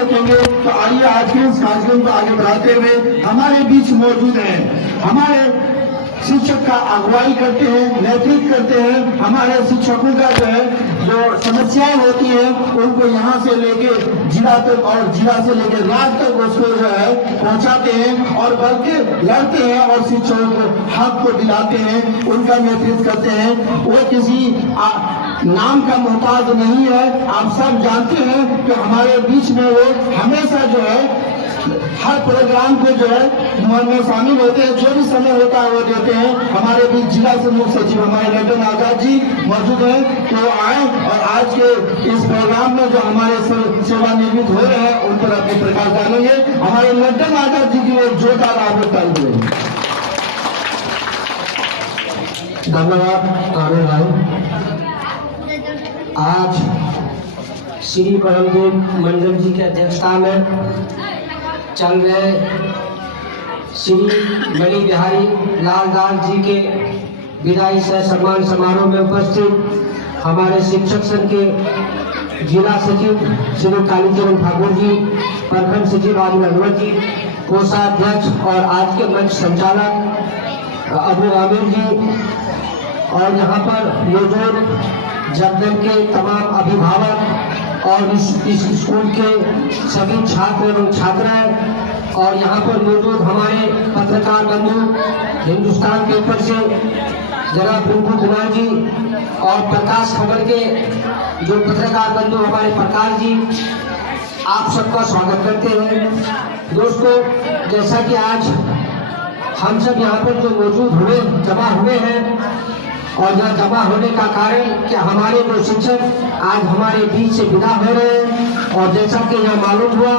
रखेंगे। तो आइए आज के इस कार्यक्रम को आगे बढ़ाते हुए हमारे बीच मौजूद हैं, हमारे शिक्षक का अगुवाई करते हैं, नेतृत्व करते हैं, हमारे शिक्षकों का जो समस्याएं होती हैं उनको यहाँ से लेके जिला तक और जिला से लेके राज्य तक उसको पहुंचाते हैं और बल्कि लड़ते हैं और शिक्षकों को हक को दिलाते हैं, उनका नेतृत्व करते हैं। वो किसी नाम का मोहताज नहीं है। आप सब जानते हैं कि हमारे बीच में वो हमेशा हर प्रोग्राम को में शामिल होते हैं, जो भी समय होता है वो देते हैं। हमारे बीच जिला समूह सचिव हमारे लड्डन आजाद जी मौजूद हैं, तो आए और आज के इस प्रोग्राम में जो हमारे सेवानिवृत्त हो रहे हैं उन पर अपने प्रकाश डालेंगे। हमारे लड्डन आजाद जी की वो जोरदार आभार देंगे। धन्यवाद आनंद भाई। आज श्री परमदेव मंडल जी की अध्यक्षता में चल रहे श्री मणि बिहारी लाल दास जी के विदाई सह सम्मान समारोह में उपस्थित हमारे शिक्षक संघ के जिला सचिव श्री कालीचरण ठाकुर जी, प्रखंड सचिव आदिल अनवर जी, कोषाध्यक्ष और आज के मंच संचालक अबू आमिर जी और यहाँ पर मौजूद जगदल के तमाम अभिभावक और इस स्कूल के सभी छात्र एवं छात्राएं और यहाँ पर मौजूद हमारे पत्रकार बंधु हिंदुस्तान पेपर से जनाब रिंकू कुमार जी और प्रकाश खबर के जो पत्रकार बंधु हमारे प्रकाश जी, आप सबका स्वागत करते हैं। दोस्तों, जैसा कि आज हम सब यहाँ पर जो मौजूद हुए जमा हुए हैं और यह जमा होने का कारण कि हमारे जो शिक्षक आज हमारे बीच से विदा हो रहे हैं और जैसा कि यह मालूम हुआ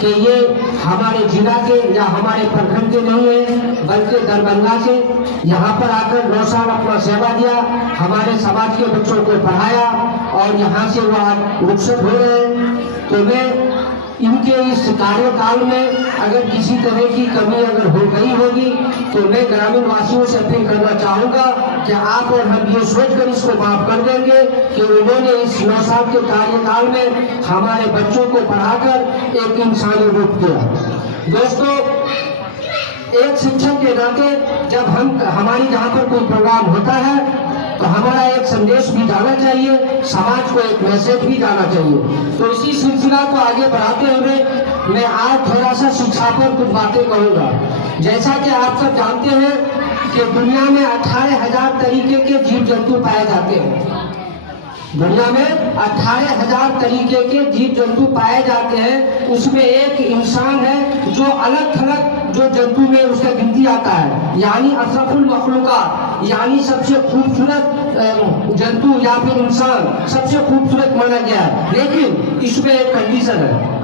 कि ये हमारे जिला के या हमारे प्रखंड के नहीं है बल्कि दरभंगा से यहाँ पर आकर 9 साल अपना सेवा दिया, हमारे समाज के बच्चों को पढ़ाया और यहाँ से वो आज रुखसत हो रहे हैं। तो मैं इनके इस कार्यकाल में अगर किसी तरह की कमी अगर हो गई होगी तो मैं ग्रामीण वासियों से अपील करना चाहूंगा कि आप और हम ये सोचकर इसको माफ कर देंगे कि उन्होंने इस 9 साल के कार्यकाल में हमारे बच्चों को पढ़ाकर एक इंसानी रूप दिया। दोस्तों, एक शिक्षक के नाते जब हमारी जहाँ पर कोई प्रोग्राम होता है तो हमारा एक संदेश भी जाना चाहिए, समाज को एक मैसेज भी जाना चाहिए। तो इसी सिलसिला को आगे बढ़ाते हुए मैं आज थोड़ा सा शिक्षा पर कुछ बातें कहूँगा। जैसा कि आप सब जानते हैं कि दुनिया में 18,000 तरीके के जीव जंतु पाए जाते हैं। दुनिया में 18,000 तरीके के जीव जंतु पाए जाते हैं। उसमें एक इंसान है जो अलग थलग जो जंतु में उसका गिनती आता है, यानी अशरफुल मखलूकात, यानी सबसे खूबसूरत जंतु या फिर इंसान सबसे खूबसूरत माना गया है। लेकिन इसमें एक कंडीशन है,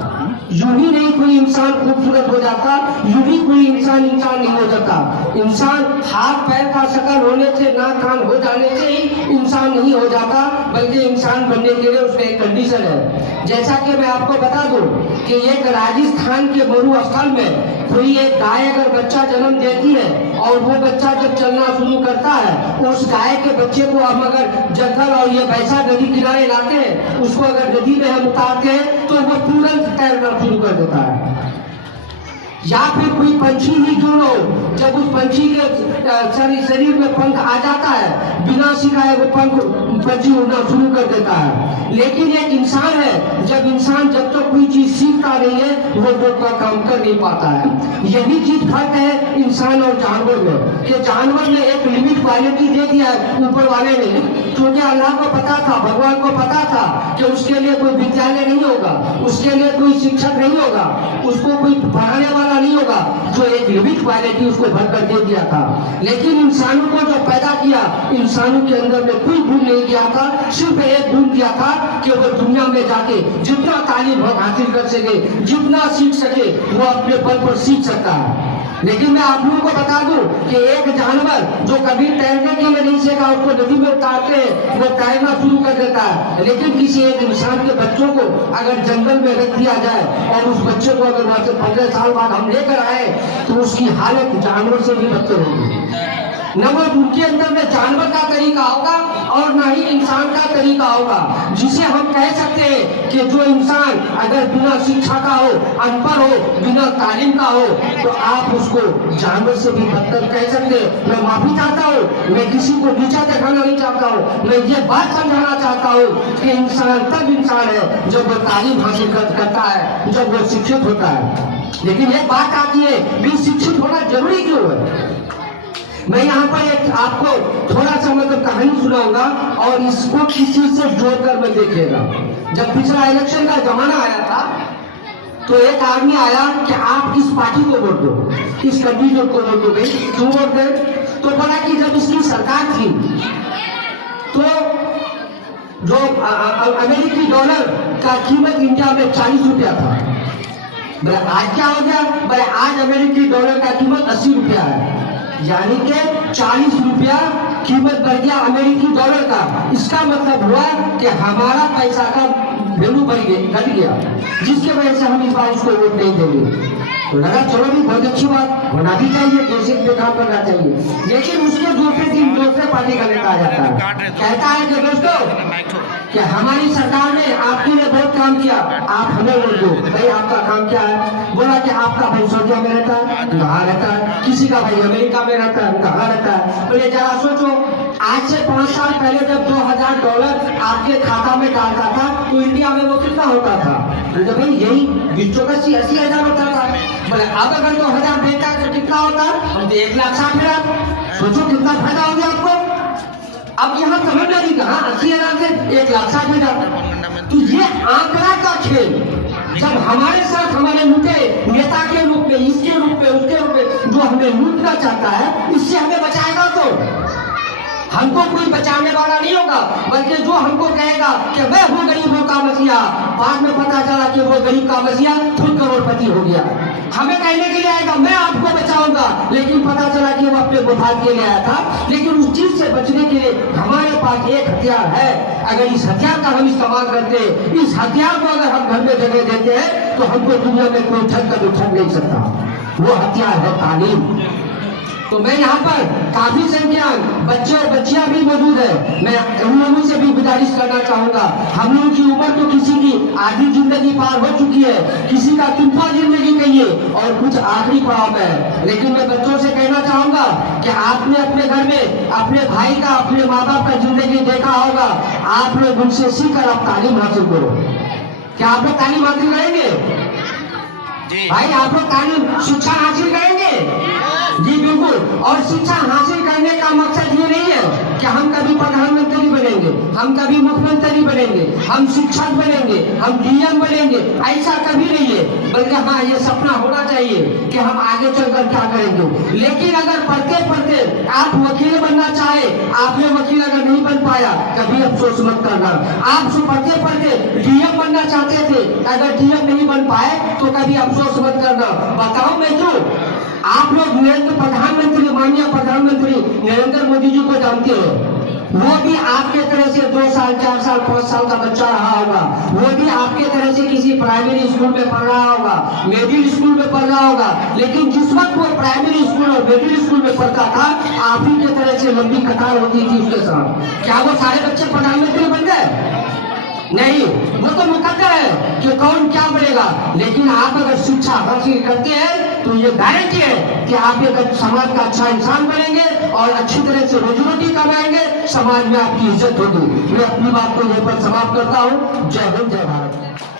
यूं ही नहीं कोई इंसान खूबसूरत हो जाता, यूं ही कोई इंसान नहीं हो जाता। इंसान हाथ पैर का शक्ल होने से, नाक कान हो जाने से ही इंसान नहीं हो जाता, बल्कि इंसान बनने के लिए उसमें एक कंडीशन है। जैसा कि मैं आपको बता दूं कि एक राजस्थान के मरु स्थल में कोई एक गाय अगर बच्चा जन्म देती है और वो बच्चा जब चलना शुरू करता है, उस गाय के बच्चे को हम अगर जंगल और ये वैसा नदी किनारे लाते हैं, उसको अगर नदी में हम उतारते हैं तो वो तुरंत तैरना शुरू कर देता है। या फिर कोई पंछी ही क्यों न हो, जब उस पंछी के शरीर में पंख आ जाता है, बिना सिखाए वो पंछी उड़ना शुरू कर देता है। लेकिन एक इंसान है, जब इंसान जब तक कोई चीज सीखता नहीं है वो काम कर नहीं पाता है। यही चीज फर्क है इंसान और जानवर में, कि जानवर ने एक लिमिट क्वालिटी दे दिया है ऊपर वाले ने, क्योंकि अल्लाह को पता था, भगवान को पता था कि उसके लिए कोई विद्यालय नहीं होगा, उसके लिए कोई शिक्षक नहीं होगा, उसको कोई पढ़ाने वाला नहीं होगा, जो एक लिमिट क्वालिटी उसको भरकर दे दिया था। लेकिन इंसानों को जो पैदा किया, इंसानों के अंदर में कोई गुण नहीं दिया था, सिर्फ एक गुण दिया था कि वो दुनिया में जाके जितना तालीम हासिल कर सके, जितना सीख सके, वो अपने बल पर सीख सकता है। लेकिन मैं आप लोगों को बता दूं कि एक जानवर जो कभी तैरने के लिए नहीं सीखा, उसको नदी में उतारते हैं वो तैरना शुरू कर देता है। लेकिन किसी एक इंसान के बच्चों को अगर जंगल में रख दिया जाए और उस बच्चे को अगर वहां से 15 साल बाद हम लेकर आए तो उसकी हालत जानवर से भी बदतर होगी। न वो उनके अंदर में जानवर का तरीका होगा और ना ही इंसान का तरीका होगा, जिसे हम कह सकते हैं कि जो इंसान अगर बिना शिक्षा का हो, अनपढ़ हो, बिना तालीम का हो, तो आप उसको जानवर से भी बदतर कह सकते हैं। मैं माफी चाहता हूँ, मैं किसी को नीचा दिखाना नहीं चाहता हूँ, मैं ये बात समझाना चाहता हूँ कि इंसान तब इंसान है जब वो तालीम हासिल करता है, जब वो शिक्षित होता है। लेकिन एक बात आती है, भी शिक्षित होना जरूरी क्यों है? मैं यहाँ पर एक आपको थोड़ा सा मतलब कहानी सुनाऊंगा और इसको किसी से जोड़कर मैं देखिएगा। जब पिछला इलेक्शन का जमाना आया था तो एक आदमी आया कि आप इस पार्टी को वोट दो, इस कैंडिडेट को वोट दो। क्यों वोट दे? तो बोला कि जब इसकी सरकार थी तो जो अमेरिकी डॉलर का कीमत इंडिया में 40 रुपया था। बोले आज क्या हो गया? बोले आज अमेरिकी डॉलर का कीमत 80 रुपया है, यानी कि 40 रुपया कीमत बढ़ गया अमेरिकी डॉलर का। इसका मतलब हुआ कि हमारा पैसा का वैल्यू घट गया, जिसके वजह से हम इस बार इसको वोट नहीं देंगे। तो लगा चलो भी बहुत अच्छी बात, होना भी चाहिए, देश पे काम करना चाहिए। लेकिन उसके दूसरे दिन दूसरे पार्टी का नेता आ जाता है, कहता है कि दोस्तों कि हमारी सरकार ने आपके लिए बहुत काम किया, आप हमें वोट दो। भाई आपका काम क्या है? बोला कि आपका भाई सऊदीया में रहता है, कहाँ रहता है? किसी का भाई अमेरिका में रहता है, कहाँ रहता है? बोले जरा सोचो, आज से 5 साल पहले जब $2000 आपके खाता में डालता था तो इंडिया में वो कितना होता था? तो भाई यही 20-80 हजार होता था। बोले अब अगर 2000 देता तो कितना होता? हम तो 1,60,000। सोचो कितना फायदा हो गया आपको। अब यहाँ समझदारी कहाँ? 80,000 से 1,60,000। तो ये आंकड़ा का खेल जब हमारे साथ हमारे लूटे नेता के रूप में, इसके रूप में, उसके रूप में जो हमें लूटना चाहता है, इससे हमें बचाएगा तो हमको कोई बचाने वाला नहीं होगा, बल्कि जो हमको कहेगा कि मैं हूँ गरीबों का मसीहा, बाद में पता चला कि वो गरीब का मसीहा खुद करोड़पति हो गया। हमें कहने के लिए आएगा मैं आपको बचाऊंगा, लेकिन पता चला कि वो अपने मुफाद के लिए आया था। लेकिन उस चीज से बचने के लिए हमारे पास एक हथियार है। अगर इस हथियार का हम इस्तेमाल करते हैं, इस हथियार को अगर हम घर में जगह देते हैं, तो हमको दुनिया में कोई ठग नहीं सकता। वो हथियार है तालीम। तो मैं यहाँ पर काफी संख्या बच्चे और बच्चियां भी मौजूद है। मैं उन लोगों से भी गुजारिश करना चाहूंगा, हम लोगों की उम्र तो किसी की आधी जिंदगी पार हो चुकी है, किसी का तुमपा जिंदगी कहिए और कुछ आखिरी पड़ाव में है। लेकिन मैं बच्चों से कहना चाहूंगा कि आपने अपने घर में अपने भाई का, अपने माँ बाप का जिंदगी देखा होगा, आप लोग उनसे सीखकर आप तालीम हासिल करो। क्या आप लोग तालीम हासिल करेंगे? भाई आप लोग तालीम शिक्षा हासिल करेंगे? जी बिल्कुल। और शिक्षा हासिल करने का मकसद ये नहीं है कि हम कभी प्रधानमंत्री बनेंगे, हम कभी मुख्यमंत्री बनेंगे, हम शिक्षक बनेंगे, हम डीएम बनेंगे, ऐसा कभी नहीं है। बल्कि हाँ, ये सपना होना चाहिए कि हम आगे चलकर क्या करेंगे। लेकिन अगर पढ़ते पढ़ते आप वकील बनना चाहे, आपने वकील अगर नहीं बन पाया, कभी अफसोस मत करना। आप पढ़ते पढ़ते डीएम बनना चाहते थे, अगर डीएम नहीं बन पाए तो कभी अफसोस मत करना। बताओ मैं क्यों? आप लोग प्रधानमंत्री, माननीय प्रधानमंत्री नरेंद्र मोदी जी को जानते हैं। वो भी आपके तरह से 2 साल, 4 साल, 5 साल का बच्चा रहा होगा। वो भी आपके तरह से किसी प्राइमरी स्कूल में पढ़ रहा होगा, मिडिल स्कूल में पढ़ रहा होगा। लेकिन जिस वक्त वो प्राइमरी स्कूल और मिडिल स्कूल में पढ़ता था, आप ही के तरह से लंबी कतार होती थी उसके साथ। क्या वो सारे बच्चे प्रधानमंत्री बन गए? नहीं, वो तो मुकद्दर है कि कौन क्या बनेगा। लेकिन आप अगर शिक्षा हासिल करते हैं तो ये गारंटी है कि आप एक समाज का अच्छा इंसान बनेंगे और अच्छी तरह से रोजी रोटी कमाएंगे, समाज में आपकी इज्जत होगी। मैं अपनी बात को यहीं पर समाप्त करता हूँ। जय हिंद, जय भारत।